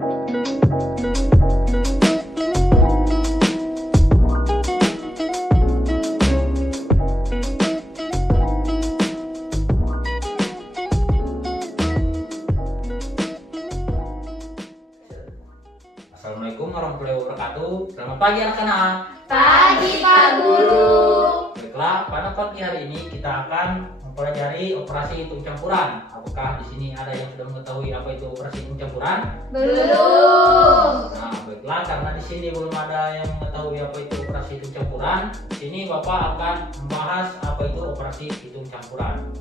Assalamualaikum warahmatullahi wabarakatuh. Selamat pagi anak-anak. Pagi Pak Guru. Baiklah, pada pagi hari ini kita akan mempelajari operasi hitung campuran. Apakah di sini ada yang sudah mengetahui apa itu operasi hitung campuran? Belum. Nah, baiklah, karena di sini belum ada yang mengetahui apa itu operasi hitung campuran. Di sini Bapak akan membahas apa itu operasi hitung campuran.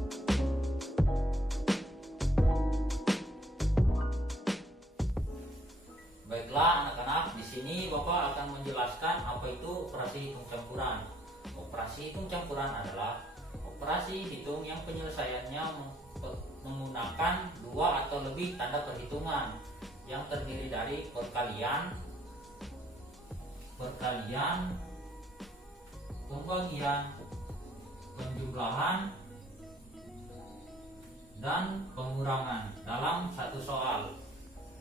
Baiklah anak-anak, di sini Bapak akan menjelaskan apa itu operasi hitung campuran. Operasi hitung campuran adalah operasi hitung yang penyelesaiannya menggunakan dua atau lebih tanda perhitungan yang terdiri dari perkalian, pembagian, penjumlahan, dan pengurangan dalam satu soal.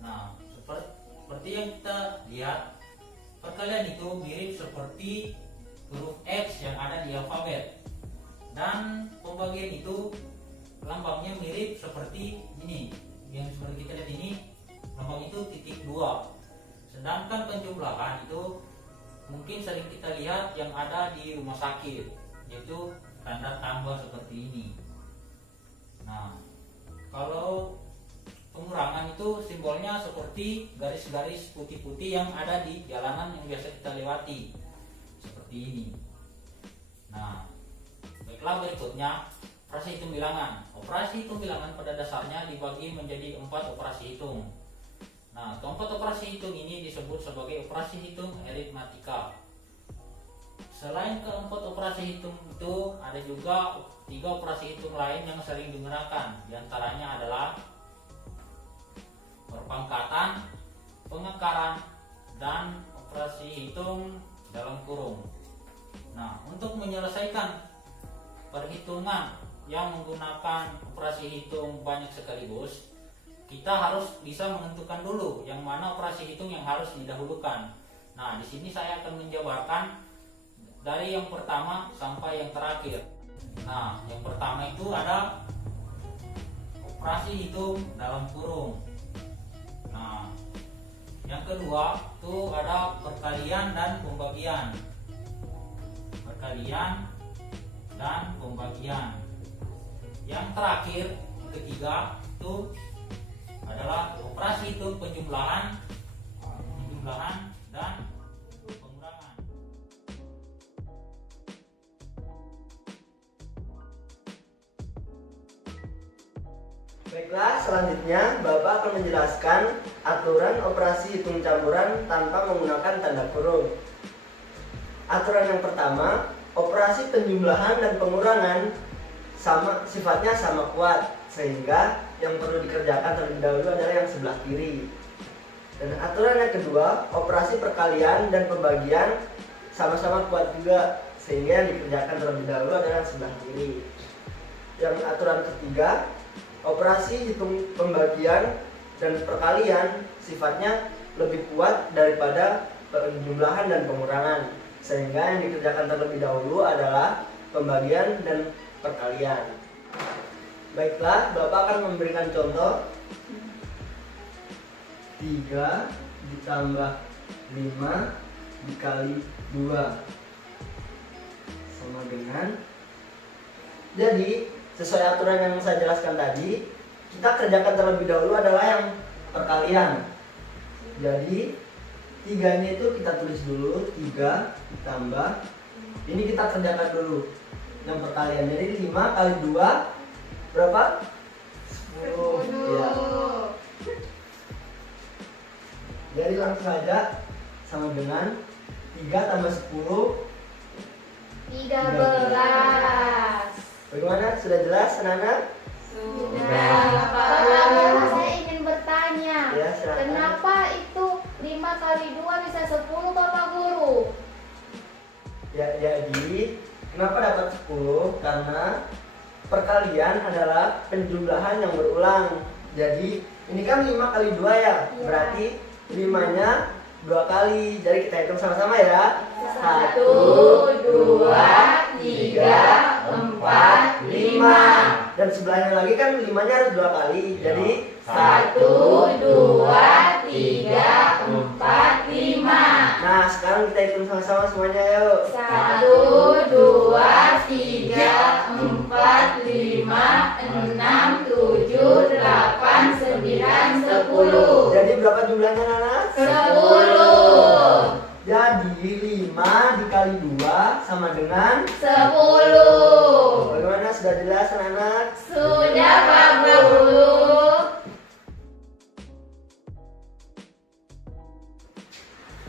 Nah, seperti yang kita lihat, perkalian itu mirip seperti huruf X yang ada di alfabet, dan pembagian itu lambangnya mirip seperti ini, yang seperti kita lihat ini, lambang itu titik 2. Sedangkan penjumlahan itu mungkin sering kita lihat yang ada di rumah sakit, yaitu tanda tambah seperti ini. Nah, kalau pengurangan itu simbolnya seperti garis-garis putih-putih yang ada di jalanan yang biasa kita lewati, seperti ini. Nah, baiklah, berikutnya operasi hitung bilangan. Operasi hitung bilangan pada dasarnya dibagi menjadi 4 operasi hitung. Nah, keempat operasi hitung ini disebut sebagai operasi hitung aritmatika. Selain keempat operasi hitung itu, ada juga 3 operasi hitung lain yang sering digunakan. Di antaranya adalah perpangkatan, pengakaran, dan operasi hitung dalam kurung. Nah, untuk menyelesaikan perhitungan yang menggunakan operasi hitung banyak sekaligus, kita harus bisa menentukan dulu yang mana operasi hitung yang harus didahulukan. Nah, di sini saya akan menjabarkan dari yang pertama sampai yang terakhir. Nah, yang pertama itu ada operasi hitung dalam kurung. Nah, yang kedua itu ada perkalian dan pembagian. Yang terakhir, yang ketiga itu adalah operasi hitung penjumlahan dan pengurangan. Baiklah, selanjutnya Bapak akan menjelaskan aturan operasi hitung campuran tanpa menggunakan tanda kurung. Aturan yang pertama, operasi penjumlahan dan pengurangan sifatnya sama kuat, sehingga yang perlu dikerjakan terlebih dahulu adalah yang sebelah kiri. Dan aturan yang kedua, operasi perkalian dan pembagian sama-sama kuat juga, sehingga yang dikerjakan terlebih dahulu adalah yang sebelah kiri. Yang aturan ketiga, operasi hitung pembagian dan perkalian sifatnya lebih kuat daripada penjumlahan dan pengurangan, sehingga yang dikerjakan terlebih dahulu adalah pembagian dan perkalian. Baiklah, Bapak akan memberikan contoh. 3 ditambah 5 dikali 2 sama dengan, jadi sesuai aturan yang saya jelaskan tadi, kita kerjakan terlebih dahulu adalah yang perkalian. Jadi 3-nya itu kita tulis dulu, 3 ditambah, ini kita kerjakan dulu yang perkalian. Jadi 5 kali 2 berapa? 10. Ya. Jadi langsung saja sama dengan 3 tambah 10 13. Bagaimana? Sudah jelas, anak-anak? Sudah. Pak, saya ingin bertanya. Ya, silakan. Kenapa itu 5 kali 2 bisa 10, Bapak Guru? Ya, jadi kenapa dapat 10? Karena perkalian adalah penjumlahan yang berulang. Jadi ini kan 5 kali 2 ya. Iya. Berarti 5-nya 2 kali. Jadi kita hitung sama-sama ya. 1, 2, 3, 4, 5. Dan sebelahnya lagi kan 5-nya harus 2 kali. Jadi 1, 2, 3, 4, 5. Nah, sekarang kita hitung sama-sama semuanya yuk. 1, 2, 3, 4, 5, 6, 7, 8, 9, 10. Jadi berapa jumlahnya Nana? 10. Jadi 5 dikali 2 sama dengan 10. bagaimana, sudah jelas anak-anak? Sudah Pak Guru.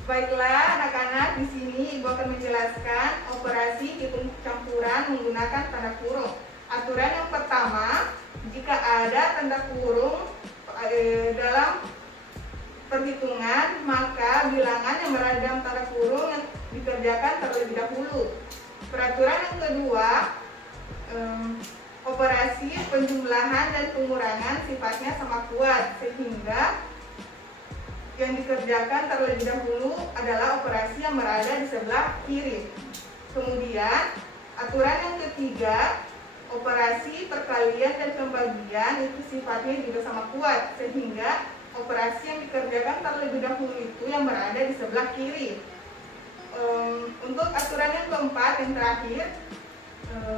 Baiklah anak-anak, di sini Ibu akan menjelaskan operasi hitung campuran menggunakan tanda kurung. Aturan yang pertama, jika ada tanda kurung dalam perhitungan, maka bilangan yang berada dalam tanda kurung yang dikerjakan terlebih dahulu. Peraturan yang kedua, operasi penjumlahan dan pengurangan sifatnya sama kuat, sehingga yang dikerjakan terlebih dahulu adalah operasi yang berada di sebelah kiri. Kemudian, aturan yang ketiga, operasi perkalian dan pembagian itu sifatnya juga sama kuat, sehingga operasi yang dikerjakan terlebih dahulu itu yang berada di sebelah kiri. Untuk aturan yang keempat, yang terakhir,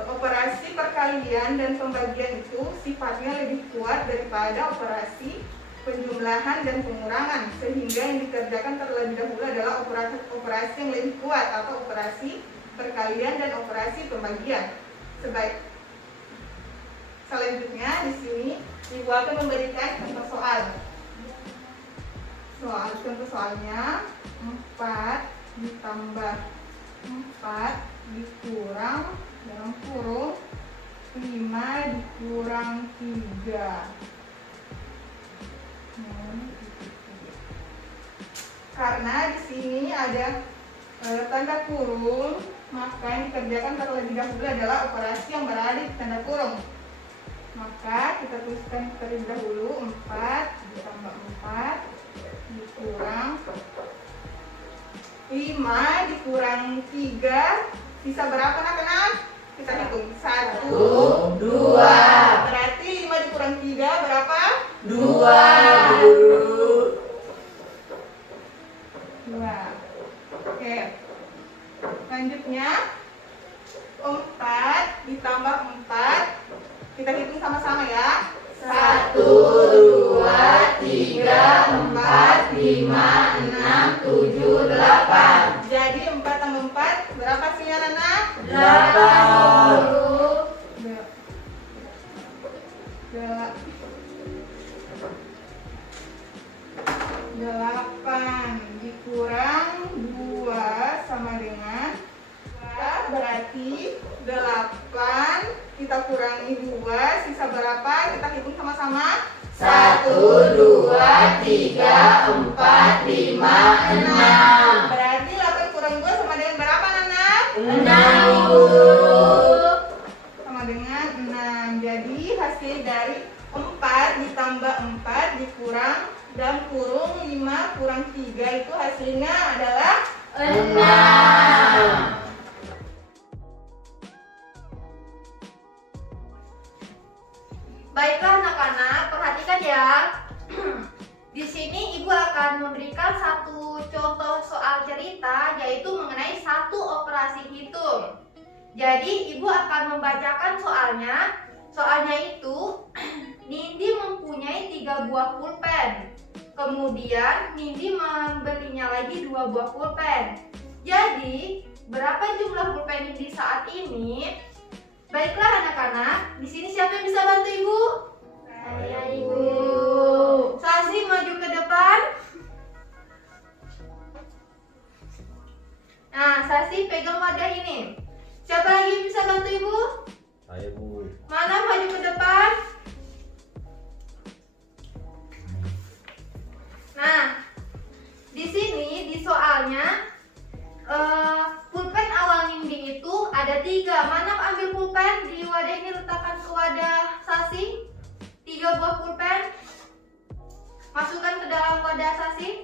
operasi perkalian dan pembagian itu sifatnya lebih kuat daripada operasi penjumlahan dan pengurangan, sehingga yang dikerjakan terlebih dahulu adalah operasi yang lebih kuat atau operasi perkalian dan operasi pembagian. Selanjutnya di sini Ibu akan memberikan contoh soal. Contoh soalnya 4 ditambah 4 dikurang dalam kurung 5 dikurang 3. Karena di sini ada tanda kurung, maka yang dikerjakan terlebih dahulu adalah operasi yang berada di tanda kurung. Maka kita tuliskan terlebih dahulu 4 ditambah 4 dikurang 5 dikurang 3, sisa berapa anak-anak? Kita hitung 1, 2. Berarti 5 dikurang 3 berapa? 2. Oke. Selanjutnya 4 ditambah 4. Kita hitung sama-sama ya. 1, 2, 3, 4, 5, 6, 7, 8. Jadi 4 tambah 4 berapa hasilnya anak? 8 dikurang 2 sama dengan 2, berarti 8 kita kurangi 2, sisa berapa? Kita hitung sama-sama. 1, 2, 3, 4, 5, 6. Berarti 8 kurang 2 sama dengan berapa anak? 6 Guru. Sama dengan 6. Jadi hasil dari 4 ditambah 4 dikurang dalam kurung 5 kurang 3 itu hasilnya adalah 6. Baiklah anak-anak, perhatikan ya. Di sini Ibu akan memberikan satu contoh soal cerita, yaitu mengenai satu operasi hitung. Jadi Ibu akan membacakan soalnya. Soalnya itu, Nindi mempunyai 3 buah pulpen. Kemudian Nindi membelinya lagi 2 buah pulpen. Jadi, berapa jumlah pulpen Nindi saat ini? Baiklah anak-anak, di sini siapa yang bisa bantu Ibu? Saya, Ibu. Sasi maju ke depan. Nah, Sasi pegang wadah ini. Siapa lagi yang bisa bantu Ibu? Saya, Bu. Mana maju ke depan? Nah, di sini di soalnya pulpen awal Nindi itu ada 3. Mana ambil pulpen di wadah ini, letakkan ke wadah Sasi. 3 buah pulpen. dalam wadah sasi.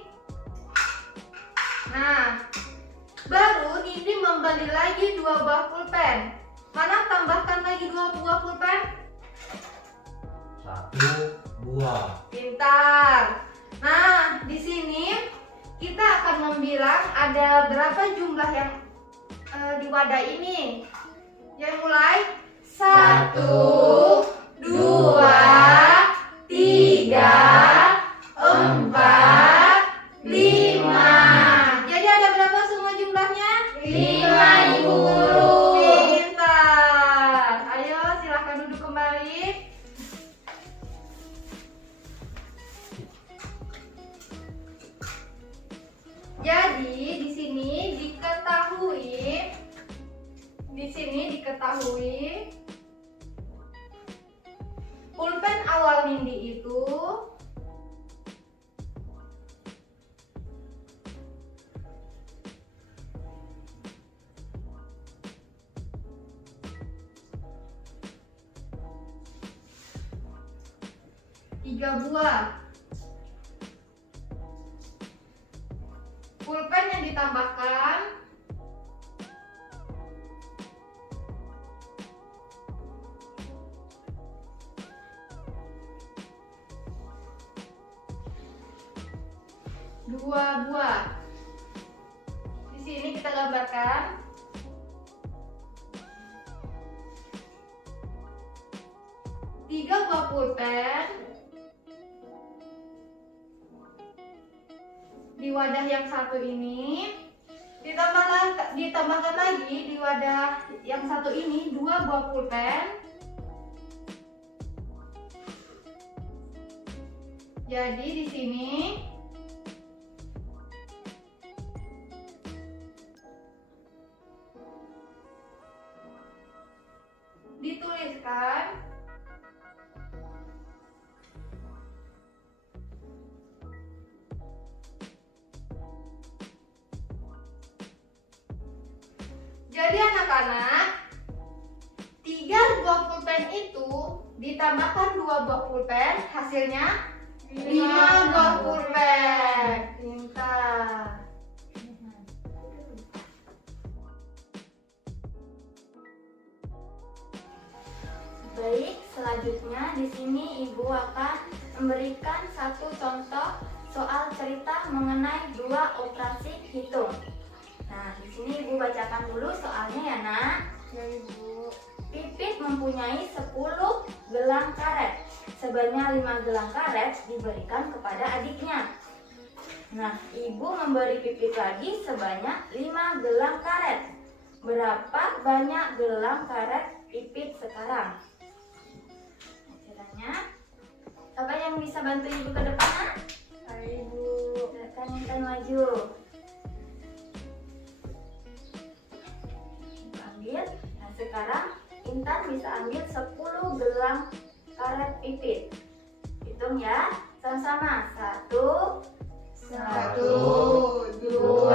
Nah, baru Nindi membeli lagi 2 buah pulpen. Mana tambahkan lagi 2 buah pulpen? 1 buah. Pintar. Nah, di sini kita akan membilang ada berapa jumlah yang di wadah ini. Yang mulai 1, 2, 3, 4, 5. Jadi ada berapa semua jumlahnya? 5, Ibu Guru. Pintar. Ayo silahkan duduk kembali. Jadi di sini diketahui pulpen awal Nindi itu tiga buah. Pulpen yang ditambahkan dua buah. Di sini kita gambarkan tiga buah pulpen di wadah yang satu ini, ditambahkan lagi di wadah yang satu ini 2 buah pulpen. Jadi di sini dituliskan jadi anak-anak 3 buah pulpen itu ditambahkan 2 buah pulpen, hasilnya 5 buah pulpen. Pintar. Baik, selanjutnya di sini Ibu akan memberikan satu contoh soal cerita mengenai 2 operasi hitung. Nah, di sini Ibu bacakan dulu soalnya ya, Nak. Ya, Ibu. Pipit mempunyai 10 gelang karet. Sebanyak 5 gelang karet diberikan kepada adiknya. Nah, Ibu memberi Pipit lagi sebanyak 5 gelang karet. Berapa banyak gelang karet Pipit sekarang? Kiranya, siapa yang bisa bantu Ibu ke depan, Nak? Hai, Ibu. Silakan Intan maju. Ibu ambil. Nah, sekarang Intan bisa ambil 10 gelang karet Pipit. Hitung ya, sama-sama. 1, 1, 2,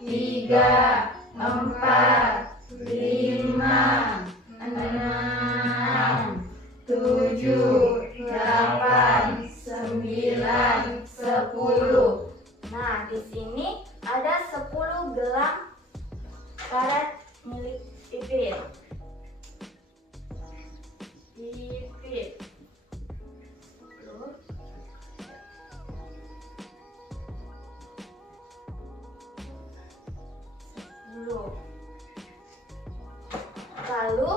3, 4, 5, 6, 7, 8, 9, 10. Nah, di sini ada 10 gelang karet milik Pipit. Pipit. 10. Lalu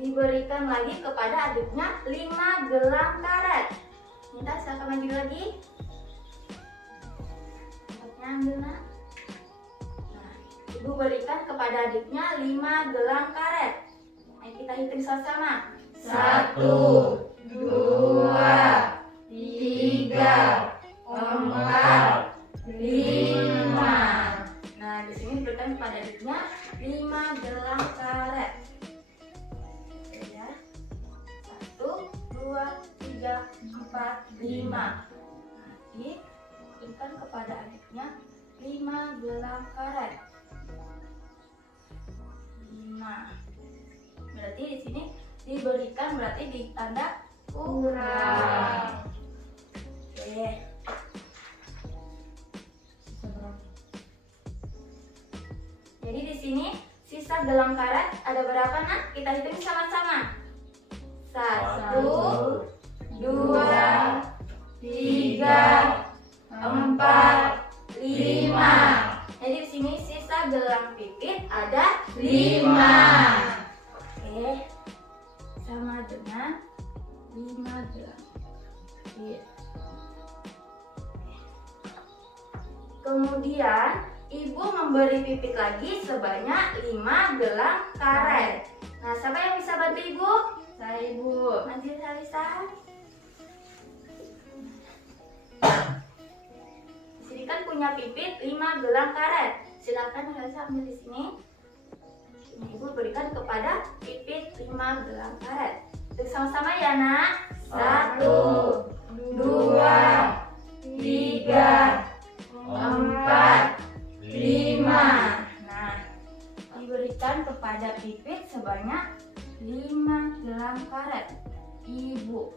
diberikan lagi kepada adiknya 5 gelang karet. Minta silakan maju lagi. Tempatnya ambil, Nak. Nah, Ibu berikan kepada adiknya 5 gelang karet. Ayo kita hitung sama-sama. 1, 2, 3, 4, 5. Nah, di sini diberikan kepada adiknya 5 gelang karet. Oke ya. 1, 2, 3, 4, 5. Nah, diberikan kepada adiknya 5 gelang karet. 5. Berarti di sini diberikan berarti ditanda kurang. Oke. gelang karet ada berapa, Nak? Kita hitung sama-sama. 1, 2, 3, 4, 5. Jadi di sini sisa gelang pipit ada 5. Oke, sama dengan 5 gelang pipit. Kemudian ibu memberi pipit lagi sebanyak 5 gelang karet. Nah, siapa yang bisa bantu ibu? Saya, Ibu. Nanti Salisa. Di sini kan punya pipit 5 gelang karet. Silakan Salisa ambil di sini. Ini ibu berikan kepada pipit 5 gelang karet. Untuk sama-sama ya, Nak. 1, 2, 3, 4, 5. Nah, diberikan kepada pipit sebanyak 5 gelang karet. Ibu.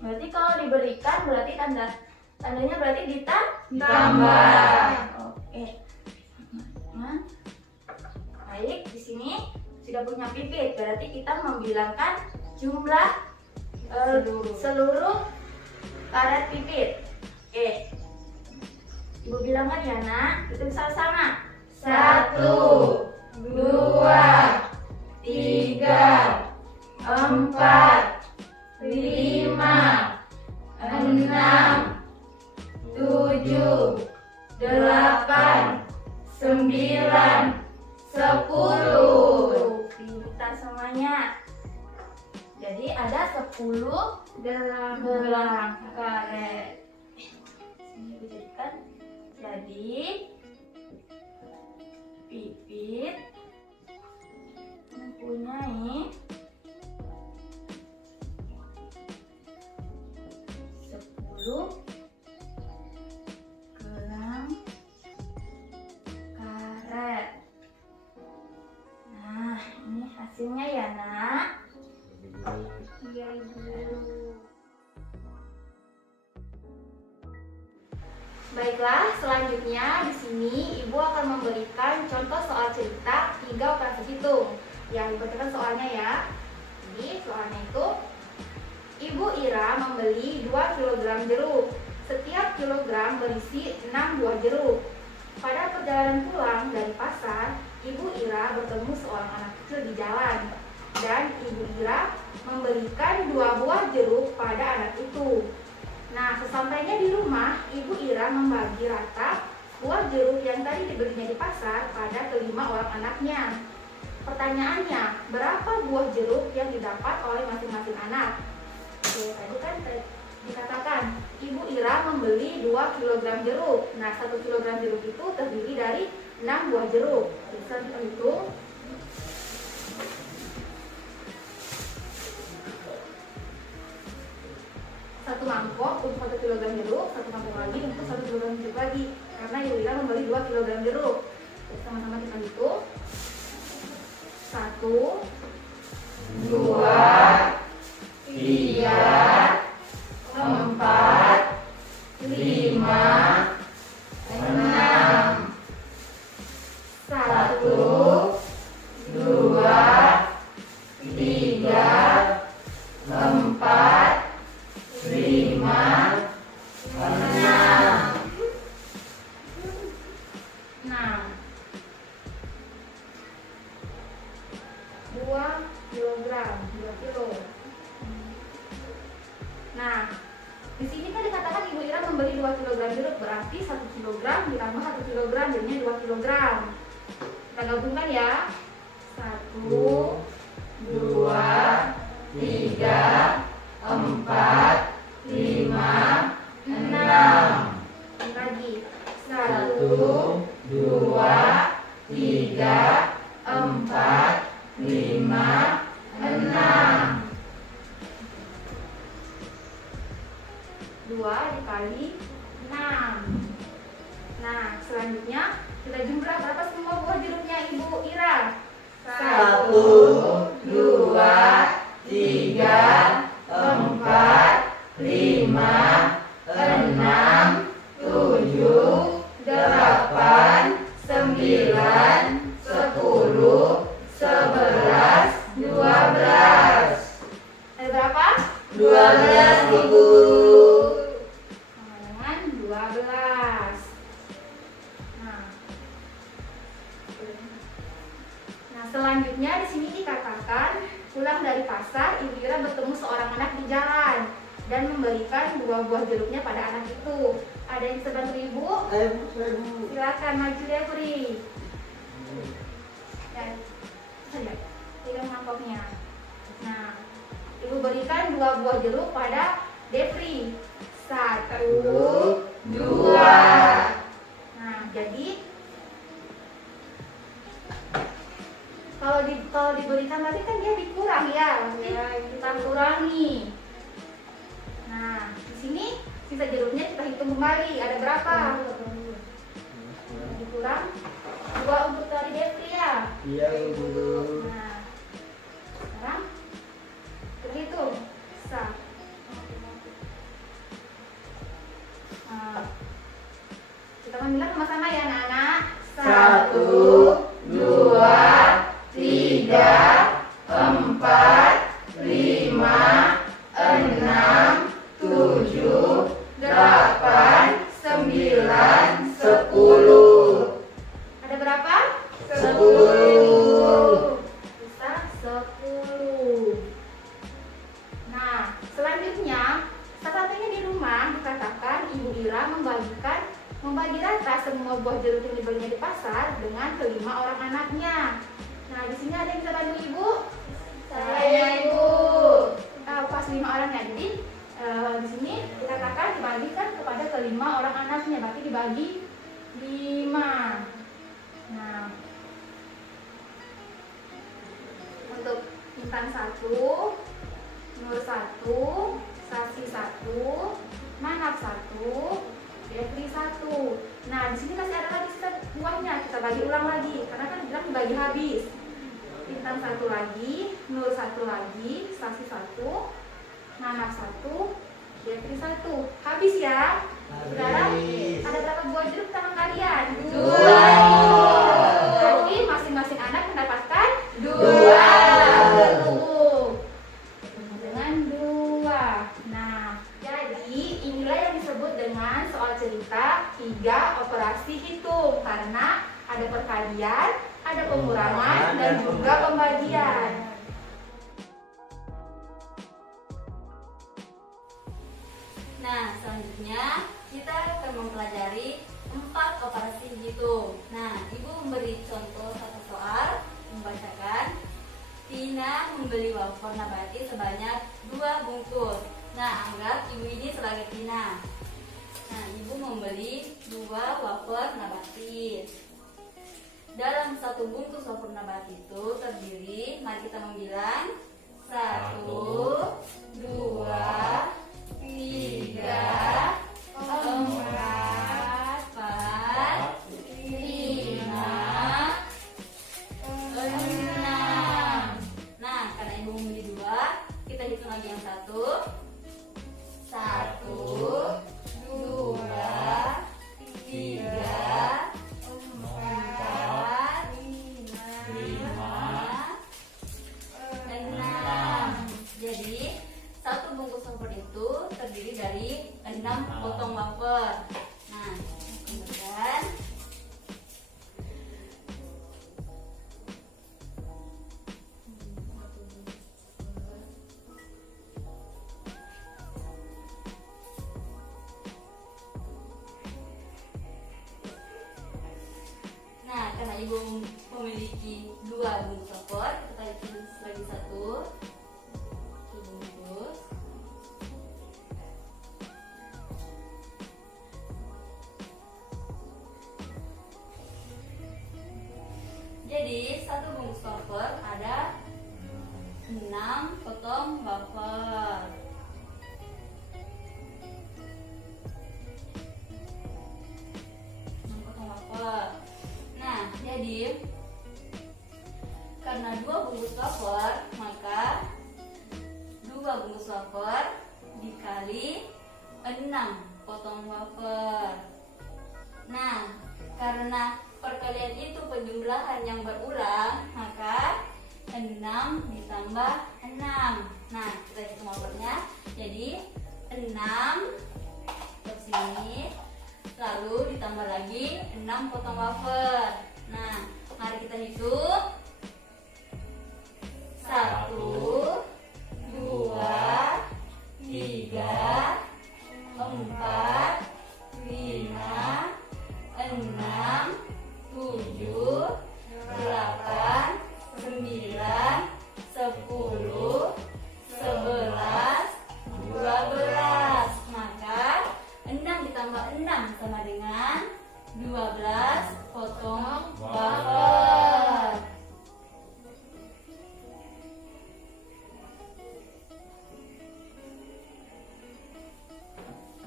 Berarti kalau diberikan berarti tandanya berarti ditambah. Oke. Nah, baik, di sini sudah punya pipit. Berarti kita membilangkan jumlah seluruh karet pipit. Oke. Ibu bilangkan ya, Nak. Hitung sama-sama. 1, 2, 3, 4, 5, 6, 7, 8, 9, 10. Pintar semuanya. Jadi ada 10 gelang karet. Ini dijadikan jadi pipit mempunyai 10 gelang karet. Nah, ini hasilnya ya, Nak. Iya, Ibu. Baiklah, selanjutnya di sini Ibu akan memberikan contoh soal cerita 3 operasi hitung. Yang dibacakan soalnya ya. Jadi soalnya itu, Ibu Ira membeli 2 kg jeruk. Setiap kilogram berisi 6 buah jeruk. Pada perjalanan pulang dari pasar, Ibu Ira bertemu seorang anak kecil di jalan. Dan Ibu Ira memberikan 2 buah jeruk pada anak itu. Nah, sesampainya di rumah, Ibu Ira membagi rata buah jeruk yang tadi dibelinya di pasar pada kelima orang anaknya. Pertanyaannya, berapa buah jeruk yang didapat oleh masing-masing anak? Oke, tadi kan dikatakan Ibu Ira membeli 2 kg jeruk. Nah, 1 kg jeruk itu terdiri dari 6 buah jeruk. Bisa kita hitung. Satu mangkok untuk 1 kg jeruk, 1 mangkok lagi untuk 1 kg jeruk lagi. Karena Ibu Ira membeli 2 kg jeruk. Sama-sama kita hitung. 1, 2, 3, 4, 5, 6. 1, 2, 3, 4, 5, 6. 2 kilogram, 2 kilo. Nah, di sini kan dikatakan Ibu Ira membeli 2 kg jeruk, berarti 1 kg ditambah 1 kg jadinya 2 kg. Kita gabungkan ya. 1, 2, 3, 4, 5, 6. Lagi. 1, 2, 3, 4, 5, 6. 2 dikali 6. Nah, selanjutnya kita jumlah berapa semua buah jeruknya Ibu Ira? 1, 2, 3, 4, 5, 6, 7, 8, 9, Ibu Guru. Sama dengan 12. Nah. Nah, selanjutnya di sini dikatakan pulang dari pasar, Ibu Ira bertemu seorang anak di jalan dan memberikan 2 buah jeruknya pada anak itu. Ada yang bisa bantu Ibu? Ayo, Bu. Silakan maju ya, Puri. Ya, saja. Pegang mangkoknya. Nah, Ibu berikan 2 buah jeruk pada Devri. 1, 2. Nah, jadi kalau diberikan tadi kan dia dikurang ya, kita kurangi. Nah, di sini sisa jeruknya kita hitung kembali. Ada berapa? Dikurang 2 untuk dari Devri ya. Iya, Bu Guru. Nah, sekarang kita hitung. Nah, kita bilang sama-sama ya anak-anak. 1, 2, 3, 4, 5, 6, 7, 8, 9, 10. Ada berapa? 10. Bisa 10. Nah, selanjutnya saat ini di rumah dikatakan Ibu Ira membagi rata semua buah jeruk yang dibelinya di pasar dengan ke-5 orang anaknya. Nah, di sini ada yang bisa bantu Ibu? Saya Ibu. Pas 5 orangnya. Jadi di sini dikatakan dibagikan kepada ke-5 orang anaknya, berarti dibagi 5. Nah, untuk Intan 1, Nur 1, Sasi 1, Manap 1, Devri 1. Nah, di sini masih ada lagi sisa buahnya. Kita bagi ulang lagi karena kan bilang dibagi habis. Intan 1 lagi, Nur 1 lagi, Sasi 1, Manap 1, Devri 1. Habis ya. Sekarang ada berapa buah jeruk tangan kalian? 2. Jadi masing-masing anak mendapatkan 2. Dengan 2. Nah, jadi inilah yang disebut dengan soal cerita 3 operasi hitung, karena ada perkalian, ada pengurangan, dan juga pembagian. Nah, selanjutnya kita akan mempelajari 4 operasi hitung. Nah, Ibu memberi contoh satu soal, membacakan Tina membeli wafer nabati sebanyak 2 bungkus. Nah, anggap Ibu ini sebagai Tina. Nah, Ibu membeli 2 wafer nabati. Dalam 1 bungkus wafer nabati itu terdiri, mari kita membilang 1, 2, 3, 4, 5, 6. Nah, karena Ibu membeli 2, kita hitung lagi yang 1. 1, 2, 3, 4, 5, 6. Jadi 1 bungkus wafer itu terdiri dari 6 potong wafer. Nah, kemudian karena Ibu memiliki 2 bungkus wafer, kita hitung lagi 1 bungkus. Jadi 1 bungkus wafer ada 6 potong wafer. Nah, jadi karena 2 bungkus wafer, maka 2 bungkus wafer dikali 6 potong wafer. Nah, karena perkalian itu penjumlahan yang berulang, maka 6 ditambah 6. Nah, kita hitung wafernya. Jadi ditambah lagi 6 potong wafer. Nah, mari kita hitung. 1, 2, 3, 4, 5, 6, 7, 8, 9, 10, 11, 12. Maka 6 ditambah 6 sama dengan 12 potong wafer.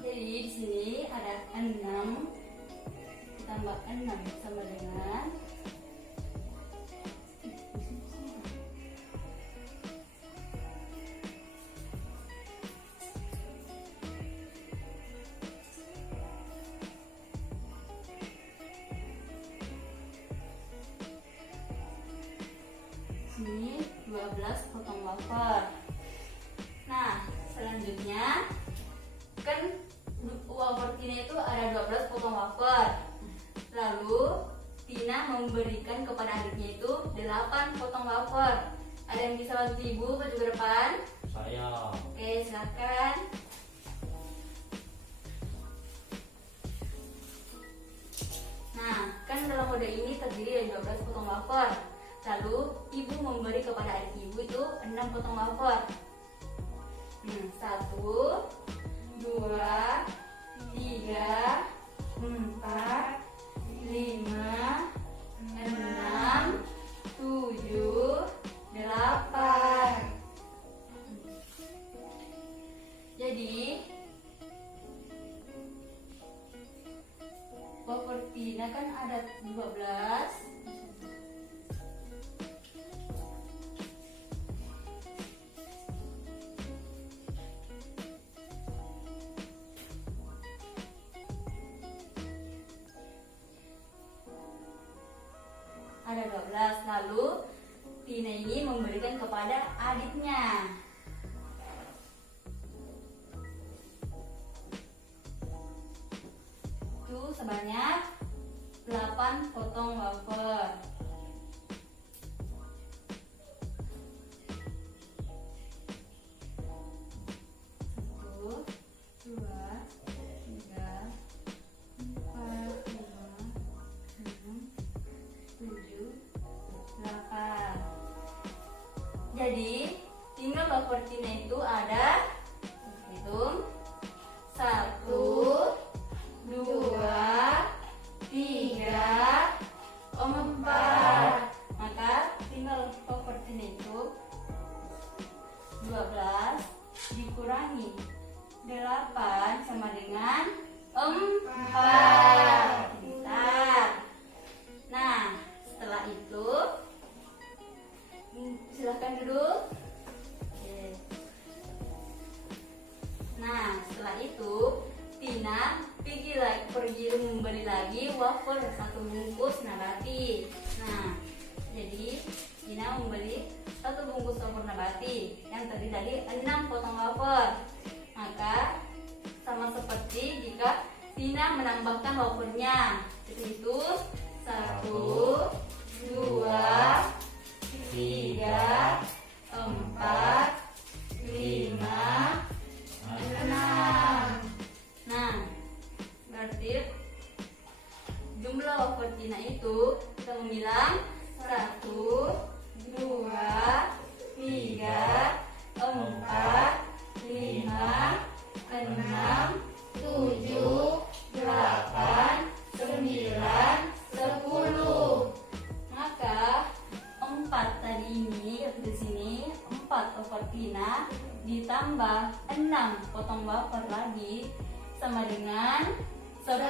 Jadi di sini ada 6 ditambah 6 sama dengan 12 potong wafer. Nah, selanjutnya kan wafer Tina itu ada 12 potong wafer. Lalu Tina memberikan kepada adiknya itu 8 potong wafer. Ada yang bisa bantu ibu maju ke depan? Saya. Oke, silakan. Nah, kan dalam wadah ini terdiri dari 12 potong wafer. Lalu ibu memberi kepada adik ibu itu 6 potong wafer. 1, 2, 3, 4, 5, 6, 7, 8. Jadi wafer Tina kan ada 12. Ada 12. Lalu Tina ini memberikan kepada adiknya. Itu sebanyak 8 potong wafer. Satu, dua, tiga, 4, 5, 6, 7, 8. Jadi tinggal wafer Tina itu ada, hitung, 1, 2, 3, 4. Maka tinggal wafer Tina itu 12 dikurangi 8 sama dengan 4. Pintar. Nah, setelah itu silahkan duduk. Oke. Nah, setelah itu Tina pergi membeli lagi wafer 1 bungkus nabati. Nah, jadi Tina membeli 1 bungkus wafer nabati yang terdiri dari 6 potong wafer. Maka sama seperti jika Tina menambahkan wafernya. Itu 1, 2, 3, 4, 5, 6. Nah, berarti jumlah wafer Tina itu kita bilang 1, 2, 3, 4, 5, 6, 7, 8, 9, 10. Maka 4 tadi ini di sini 4 wafer Tina ditambah 6 potong wafer lagi sama dengan 10.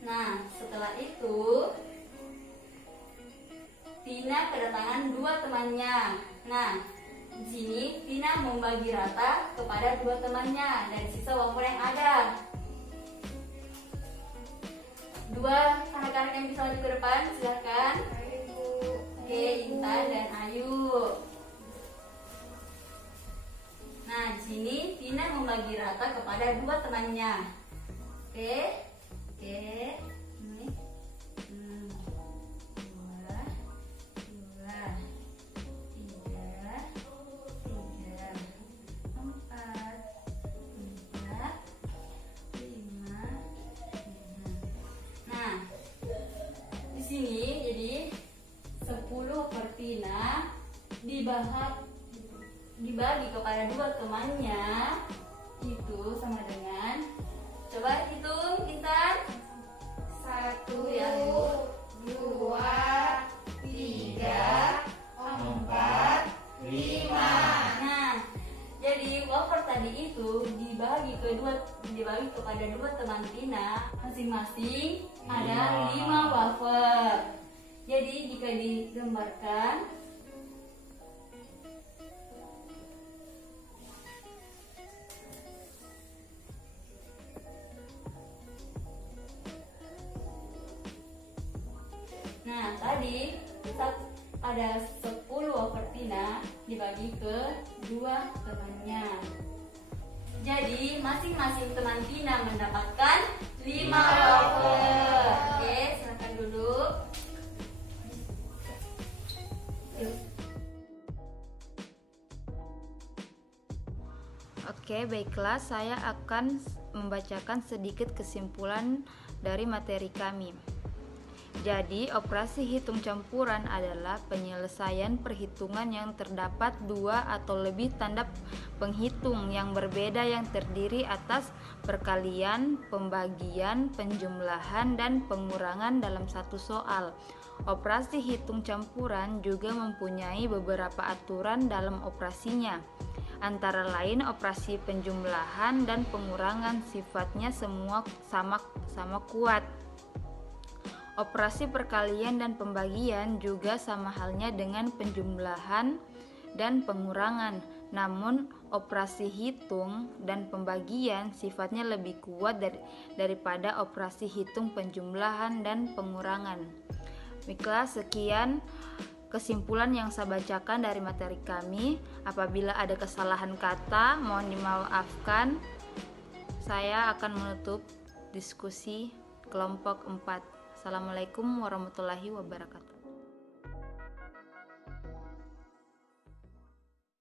Nah, setelah itu Tina kedatangan 2 temannya. Nah, di sini Tina membagi rata kepada 2 temannya dari sisa wafer yang ada. 2 anak-anak yang bisa maju ke depan, silahkan. Oke, Intan dan Ayu. Nah, di sini Tina membagi rata kepada 2 temannya. Oke. Ini. 2, 3, 4, 5. Nah, di sini jadi 10/3 dibagi kepada 2 temannya itu sama dengan, coba hitung Intan. 1, Ya. 2, 3, 4, 5. Nah, jadi wafer tadi itu dibagi kepada 2 teman Tina, masing-masing ada 5 wafer. Jadi jika digambarkan, nah tadi ada 10 wafer Tina dibagi ke 2 temannya. Jadi masing-masing teman Tina mendapatkan 5 wafer. Oke, silakan duduk. Oke, baiklah, saya akan membacakan sedikit kesimpulan dari materi kami. Jadi, operasi hitung campuran adalah penyelesaian perhitungan yang terdapat 2 atau lebih tanda penghitung yang berbeda yang terdiri atas perkalian, pembagian, penjumlahan, dan pengurangan dalam satu soal. Operasi hitung campuran juga mempunyai beberapa aturan dalam operasinya. Antara lain operasi penjumlahan dan pengurangan sifatnya semua sama kuat. Operasi perkalian dan pembagian juga sama halnya dengan penjumlahan dan pengurangan. Namun operasi hitung dan pembagian sifatnya lebih kuat daripada operasi hitung penjumlahan dan pengurangan. Baiklah, sekian kesimpulan yang saya bacakan dari materi kami. Apabila ada kesalahan kata, mohon dimaafkan. Saya akan menutup diskusi kelompok 4. Assalamualaikum warahmatullahi wabarakatuh.